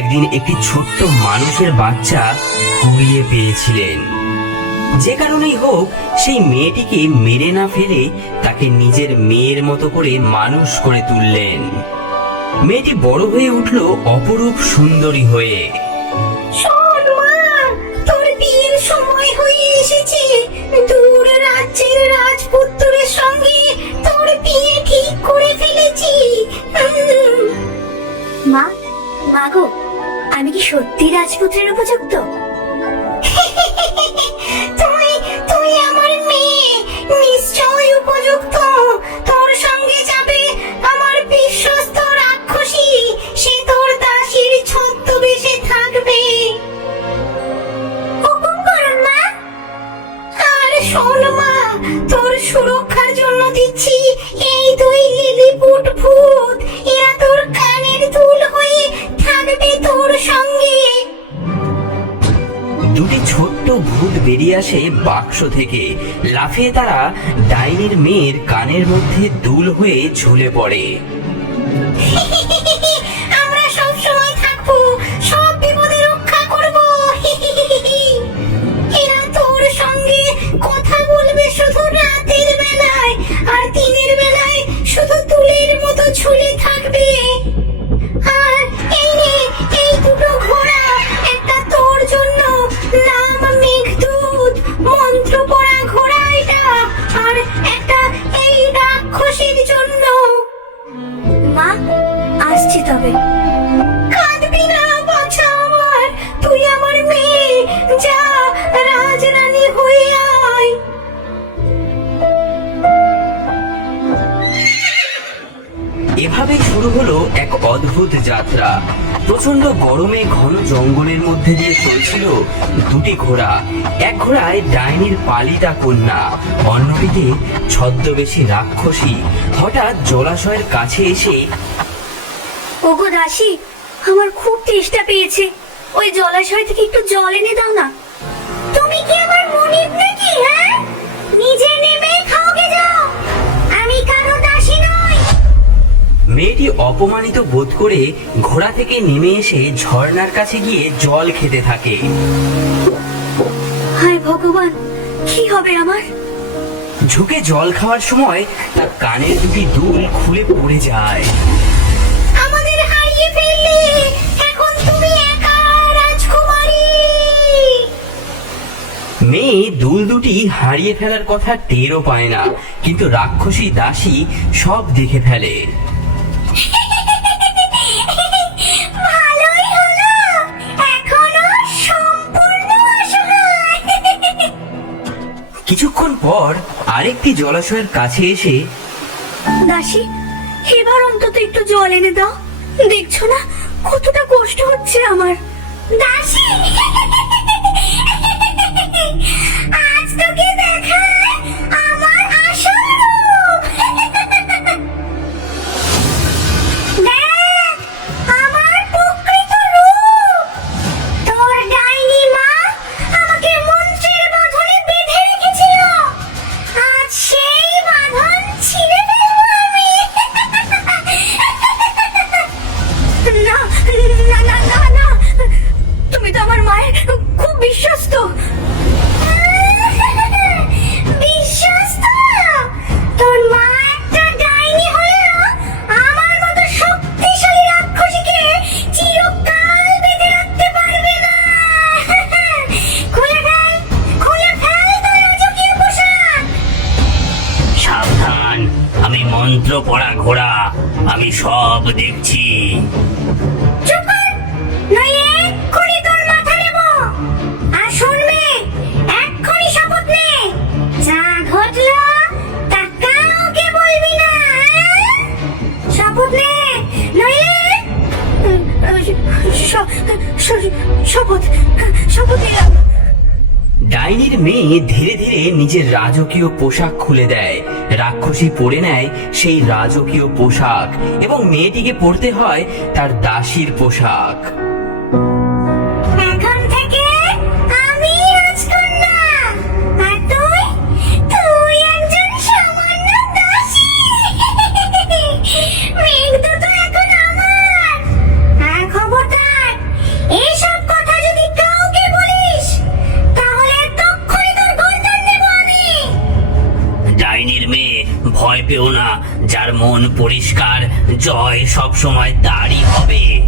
একদিন একটি ছোট্ট মানুষের বাচ্চা কুড়িয়ে পেয়েছিলেন। যে কারণেই হোক, সেই মেয়েটিকে মেরে না ফেলে তাকে নিজের মেয়ের মতো করে মানুষ করে তুললেন। মেয়েটি বড় হয়ে উঠল অপরূপ সুন্দরী হয়ে। সময় হয়ে এসেছে। দূর রাজ্যের রাজপুত্রের বেরিয়ে বাক্স থেকে। লাফিয়ে তারা ডাইনির মেয়ের কানের মধ্যে দুল হয়ে ঝুলে পড়ে। তবে কাঁদবি না বাছা আমার তুই আমার মেয়ে, যা রাজরানী আয়। এভাবে শুরু হলো এক অদ্ভুত যাত্রা। প্রচণ্ড গরমে ঘন জঙ্গলের মধ্যে দিয়ে চলছিল দুটি ঘোড়া। এক ঘোড়ায় ডাইনির পালিতা কন্যা, অন্যটিতে ছদ্মবেশী রাক্ষসী। হঠাৎ জলাশয়ের কাছে এসে ওগো দাসী আমার খুব তেষ্টা পেয়েছে। ওই জলাশয় থেকে একটু জল এনে দাও না। তুমি কি আমার মনিব নাকি হ্যাঁ? নিজে নেমে খাওগে যাও। আমি কারও দাসী নই। মেয়েটি অপমানিত বোধ করে ঘোড়া থেকে নেমে এসে ঝর্ণার কাছে গিয়ে জল খেতে থাকে। হায় ভগবান কি হবে আমার? ঝুঁকে জল খাওয়ার সময় তার কানের দুটি দুল খুলে পড়ে যায়। দুল দুটি হারিয়ে ফেলার কথা টেরও পায় না। কিন্তু রাক্ষসী দাসী সব দেখে ফেলে। কিছুক্ষণ পর আরেকটি জলাশয়ের কাছে এসে দাসী এবার অন্তত একটু জল এনে দাও। দেখছ না কতটা কষ্ট হচ্ছে আমার। দাসী! আজ তোকে দেখায় নিজের রাজকীয় পোশাক খুলে দেয়। রাক্ষসী পরে নেয় সেই রাজকীয় পোশাক এবং মেয়েটিকে পরতে হয় তার দাসীর পোশাক। ভয় পেও না, যার মন পরিষ্কার, জয় সবসময় তারই হবে।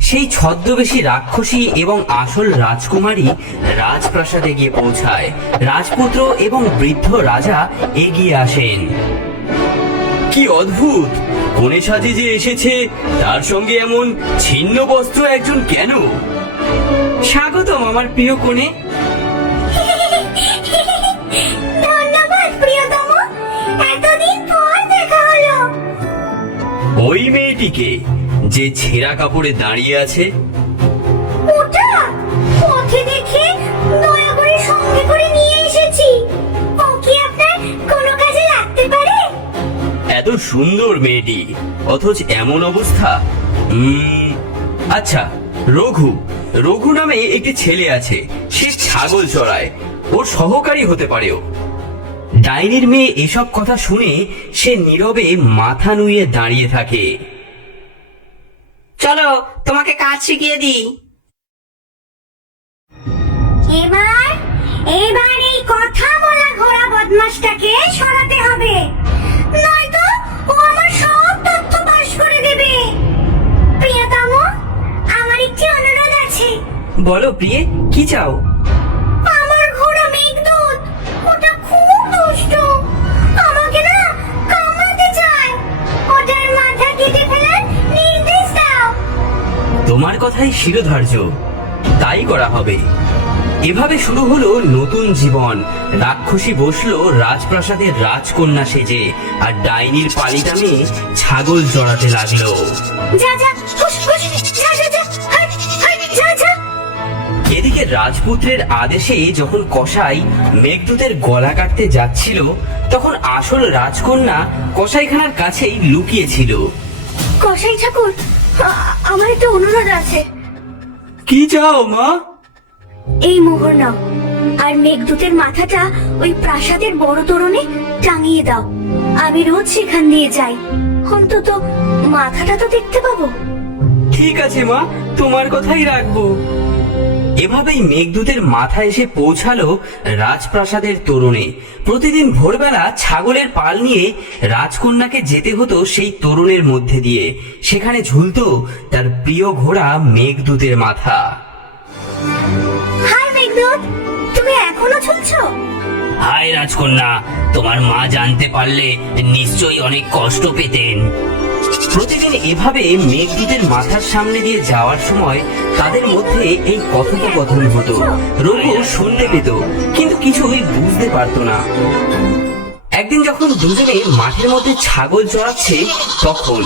সেই ছদ্মবেশী রাক্ষসী এবং আসল রাজকুমারী রাজপ্রাসাদে গিয়ে পৌঁছায়। রাজপুত্র এবং বৃদ্ধ রাজা এগিয়ে আসেন। কি অদ্ভুত! কনে সাজে যে এসেছে, তার সঙ্গে এমন ছিন্ন বস্ত্র একজন কেন? স্বাগতম, আমার প্রিয় কনে। ওই মেয়েটিকে যে ছেঁড়া কাপড়ে দাঁড়িয়ে আছে? ওটা পথে দেখে দয়া করে সঙ্গে করে নিয়ে এসেছি। ও কি আপনার কোনো কাজে লাগতে পারে? এত সুন্দর মেয়েটি অথচ এমন অবস্থা। উম, আচ্ছা রঘু রঘু নামে একটি ছেলে আছে সে ছাগল চড়ায়। ওর সহকারী হতে পারেও ডাইনির মেয়ে এসব কথা শুনে সে নীরবে মাথা নুয়ে দাঁড়িয়ে থাকে। চলো তোমাকে কাজ শিখিয়ে দিই। এবার এবার এই কথা বলা ঘোড়া বদমাসটাকে সরাতে হবে। নয়তো ও আমার সব তথ্য পাশ করে দেবে। প্রিয়তম আমার একটি অনুরোধ আছে। বলো প্রিয়ে কি চাও? কথাই শিরোধার্য। তাই করা হবে। এভাবে শুরু হলো নতুন জীবন। রাক্ষসী বসল রাজপ্রাসাদের রাজকন্যা সেজে আর ডাইনির পালিটা মেয়ে ছাগল জড়াতে লাগল। এদিকে রাজপুত্রের আদেশে যখন কসাই মেঘদূতের গলা কাটতে যাচ্ছিল তখন আসল রাজকন্যা কসাইখানার কাছেই লুকিয়েছিল। কসাই ঠাকুর আমার একটা অনুরোধ আছে। কি চাও মা? এই মোহর নাও আর মেঘদূতের মাথাটা ওই প্রাসাদের বড় তোরণে টাঙিয়ে দাও। আমি রোজ সেখান দিয়ে যাই। অন্তত মাথাটা তো দেখতে পাবো। ঠিক আছে মা। তোমার কথাই রাখব। এভাবেই মেঘদূতের মাথা এসে পৌঁছালো রাজপ্রাসাদের তোরণে। প্রতিদিন ভোরবেলা ছাগলের পাল নিয়ে রাজকন্যাকে যেতে হতো সেই তোরণের মধ্যে দিয়ে। সেখানে ঝুলতো তার প্রিয় ঘোড়া মেঘদূতের মাথা। হাই মেঘদূত তুমি এখনও ঝুলছো? হায় রাজকন্যা তোমার মা জানতে পারলে নিশ্চয়ই অনেক কষ্ট পেতেন। প্রতিদিন এভাবে মেঘদূতের মাথার সামনে দিয়ে যাওয়ার সময় তাদের মধ্যে এই কথোপকথন হতো। রঘু শুনতে পেত, কিন্তু কিছুই বুঝতে পারতো না। একদিন যখন দুজনে মাঠের মধ্যে ছাগল চড়াচ্ছে, তখন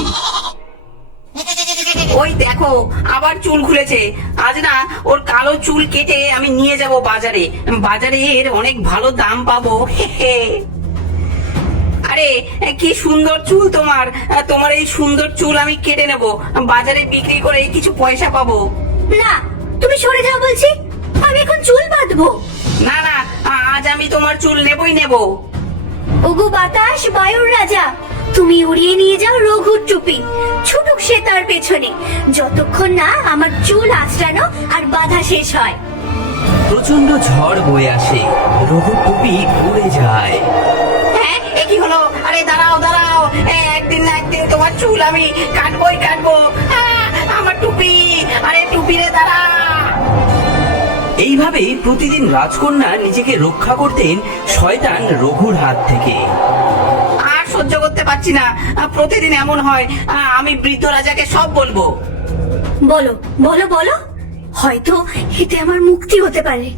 ওই দেখো, আবার চুল খুলেছে। আজ না ওর কালো চুল কেটে আমি নিয়ে যাব বাজারে। বাজারে এর অনেক ভালো দাম পাবো। হে হে। আরে কি সুন্দর চুল তোমার। তোমার এই সুন্দর চুল আমি কেটে নেব। বাজারে বিক্রি করে কিছু পয়সা পাবো। না তুমি সরে যাও বলছি। আমি এখন চুল বাঁধবো। না না আজ আমি তোমার চুল নেবই নেব। ওগো বাতাস বায়ুর রাজা। তুমি উড়িয়ে নিয়ে যাও রঘুর টুপি। ছুটুক সে তার পেছনে। যতক্ষণ না আমার চুল আঁচড়ানো আর বাধা শেষ হয়। প্রচণ্ড ঝড় বয়ে আসে। রঘু টুপি উড়ে যায়। এ কি হলো? আরে দাঁড়াও দাঁড়াও। এ, একদিন না একদিন তোমার চুল আমি কাটবোই কাটবো। আমার টুপি। আরে টুপি রে দাঁড়া। এইভাবে প্রতিদিন রাজকন্যা নিজেকে রক্ষা করতেন শয়তান রঘুর হাত থেকে। আর সহ্য করতে পারছি না। প্রতিদিন এমন হয়। আমি বৃদ্ধ রাজাকে সব বলব। বলো বলো বলো। হয়তো এতে আমার মুক্তি হতে পারে।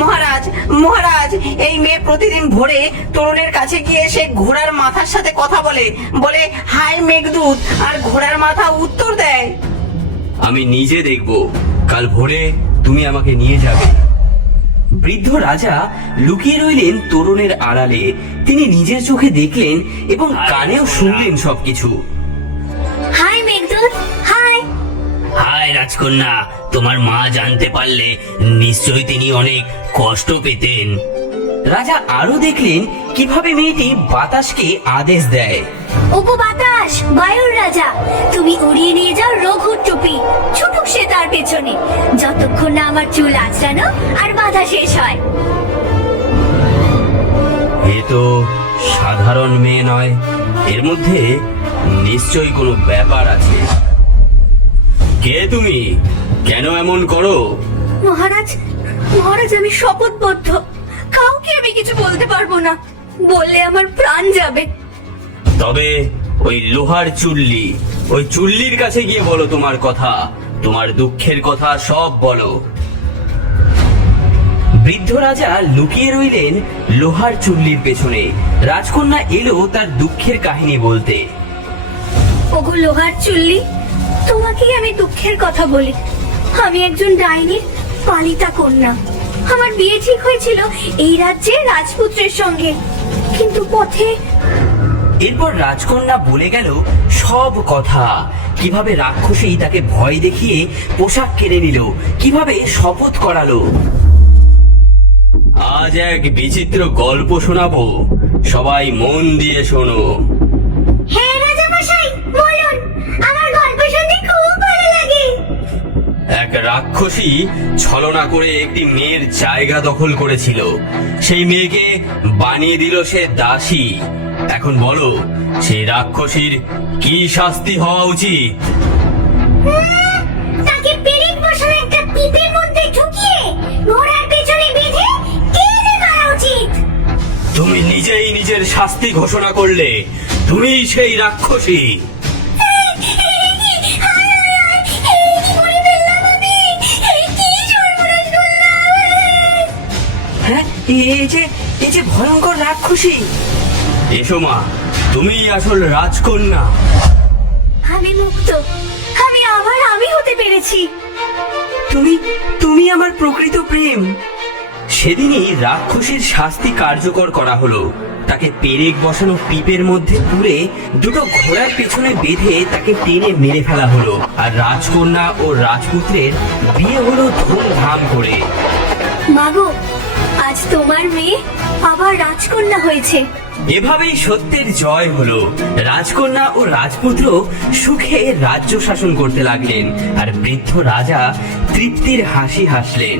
মহারাজ মহারাজ, এই মেয়ে প্রতিদিন ভোরে তরুণের কাছে গিয়ে সে ঘোড়ার মাথার সাথে কথা বলে বলে হাই মেঘদূত, আর ঘোড়ার মাথা উত্তর দেয়। আমি নিজে দেখব, কাল ভোরে তুমি আমাকে নিয়ে যাবে। বৃদ্ধ রাজা লুকিয়ে রইলেন তরুণের আড়ালে। তিনি নিজের চোখে দেখলেন এবং কানেও শুনলেন সবকিছু। হায় রাজকন্যা। তোমার মা জানতে পারলে নিশ্চয়ই তিনি অনেক কষ্ট পেতেন। রাজা আরও দেখলেন কীভাবে মেয়েটি বাতাসকে আদেশ দেয়। ওগো বাতাস বায়ুর রাজা তুমি উড়িয়ে নিয়ে যাও রঘুর টুপি। ছুটুক সে তার পেছনে। যতক্ষণ না আমার চুল আঁচড়ানো আর বাধা শেষ হয়। এ তো সাধারণ মেয়ে নয় এর মধ্যে নিশ্চয়ই কোনো ব্যাপার আছে। কে তুমি? কেন এমন করো? মহারাজ মহারাজ আমি শপথবদ্ধ। কাউকে আমি কিছু বলতে পারব না। বললে আমার প্রাণ যাবে। তবে ওই লোহার চুল্লি ওই চুল্লির কাছে গিয়ে বলো তোমার কথা। তোমার দুঃখের কথা সব বলো। বৃদ্ধ রাজা লুকিয়ে রইলেন লোহার চুল্লির পেছনে। রাজকন্যা এলো তার দুঃখের কাহিনী বলতে। ওগো লোহার চুল্লি তোমাকেই আমি দুঃখের কথা বলি। আমি একজন ডাইনির পালিতা কন্যা। আমার বিয়ে ঠিক হয়েছিল এই রাজ্যের রাজপুত্রের সঙ্গে। কিন্তু পথে এরপর রাজকন্যা বলে গেল, সব কথা। কীভাবে রাক্ষসী তাকে ভয় দেখিয়ে পোশাক কেড়ে নিল, কীভাবে শপথ করালো। আজ এক বিচিত্র গল্প শোনাবো। সবাই মন দিয়ে শোনো। রাক্ষসী ছলনা করে একটি মেয়ের জায়গা দখল করেছিল। সেই মেয়েকে বানিয়ে দিল সে দাসী। এখন বলো সেই রাক্ষসীর কি শাস্তি হওয়া উচিত? তাকে পেরেক বসানো একটা পিপের মধ্যে ঢুকিয়ে ঘোড়ার পেছনে বেঁধে টেনে মারা উচিত। তুমি নিজেই নিজের শাস্তি ঘোষণা করলে তুমি সেই রাক্ষসী। এই যে এই যে ভয়ঙ্কর রাক্ষসী। এসো মা তুমি আসল রাজকন্যা। আমি মুক্ত আমি আবার আমি হতে পেরেছি। তুমি তুমি আমার প্রকৃত প্রেম। সেদিনই রাক্ষসীর শাস্তি কার্যকর করা হলো। তাকে পেরেক বসানো পিপের মধ্যে পুরে দুটো ঘোড়ার পেছনে বেঁধে তাকে টেনে মেরে ফেলা হলো। আর রাজকন্যা ও রাজপুত্রের বিয়ে হলো ধুমধাম করে। মাগো আজ তোমার মেয়ে আবার রাজকন্যা হয়েছে। এভাবেই সত্যের জয় হলো। রাজকন্যা ও রাজপুত্র সুখে রাজ্য শাসন করতে লাগলেন, আর বৃদ্ধ রাজা তৃপ্তির হাসি হাসলেন।